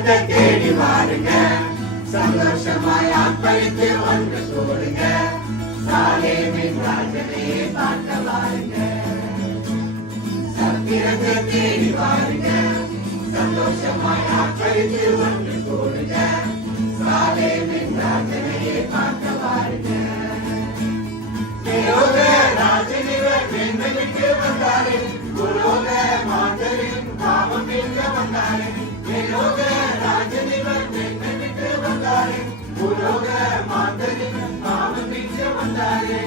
சத்திரத்தை தேடி வாருங்க, சந்தோஷமாய் ஆர்ப்பரித்து ஒன்று கூடுங்க, சாலேமின் ராஜனையே பார்க்க வாருங்க. சத்திரத்தை தேடி வாருங்க, சந்தோஷமாய் ஆர்ப்பரித்து ஒன்று கூடுங்க, சாலேமின் ராஜனையே பார்க்க வாருங்க. தேவ ராஜனிவர் மேன்மை விட்டு வந்தாரே, பூலோக மாந்தரின் பாவம் நீங்க வந்தாரே. தேவ ராஜனிவர் மேன்மை விட்டு வந்தாரே, பூலோக மாந்தரின் பாவம் நீங்க வந்தாரே.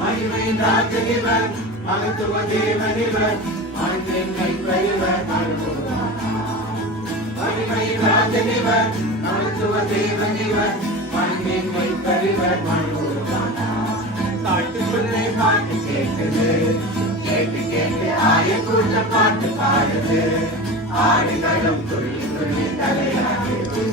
மகிமை ராஜனிவர் மகத்துவ தேவனிவர் மகிமை பெரியவர் மகிமை ராஜனிவர் மகத்துவ தேவனிவர் மகிமை பெரியவர் பாட்டுக்குள்ளே பாட்டு கேட்குது, கேட்டு கேட்டு ஆய கூட்ட பாட்டு பாடுது, ஆடுகளும் துள்ளி துள்ளி தலையாடுது.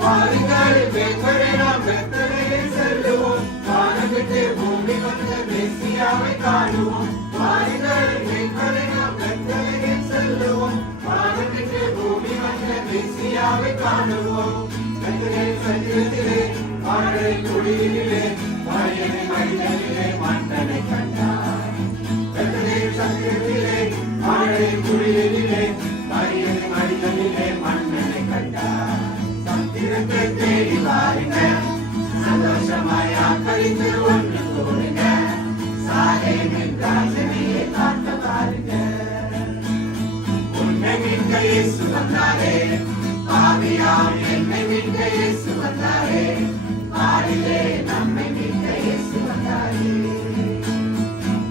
பாருங்கள் வேங்கரை நாம் வெத்தலையை செல்லுவோம், வானம் விட்டு பூமி வந்த மெசியாவை காணுவோம். பாருங்கள் வேங்கரை நாம் வெத்தலையை செல்லுவோம், வானம் விட்டு பூமி வந்த மெசியாவை காணுவோம். சத்திரத்திலே மழை குடியிலே மழையை மனிதனிலே மன்னனை கண்டார். சத்திரத்திலே மழை குடியிலே மழையை மனிதனிலே மன்னனை கண்டார். சத்திரத்தை தேடி வாருங்க, சந்தோஷமாய் ஆர்ப்பரித்து ஒன்று கூடுங்க, சாலேமின் ராஜனையே பார்க்க வாருங்க. உன்னை மீட்க இயேசு வந்தாரே, பாவியாம் என்னை மீட்க இயேசு வந்தாரே, பாரிலே நம்மை மீட்க இயேசு வந்தாரே.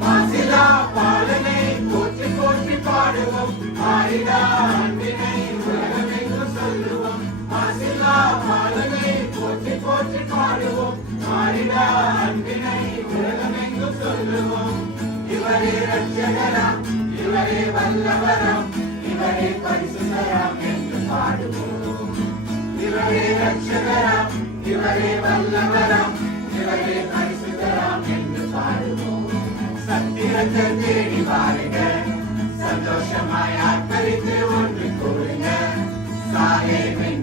மாசிலா பாலனை போற்றி போற்றி பாடுவோம், மாறிடா அன்பினை உலகமெங்கும் சொல்லுவோம். மாசிலா பாலனை போற்றி போற்றி பாடுவோம், மாறிடா அன்பினை உலகமெங்கும் சொல்லுவோம். இவரே ரட்சகராம், இவரே வல்லவராம், இவரே பரிசுத்தராம் என்று பாடுவோம். இவரே ரட்சகராம், இவரே வல்லவராம், இவரே பரிசுத்தராம் என்று பாடுவோம். சத்திரத்தை தேடி வாருங்க, சந்தோஷமாய் ஆர்ப்பரித்து ஒன்று கூடுங்க, சாலேமின்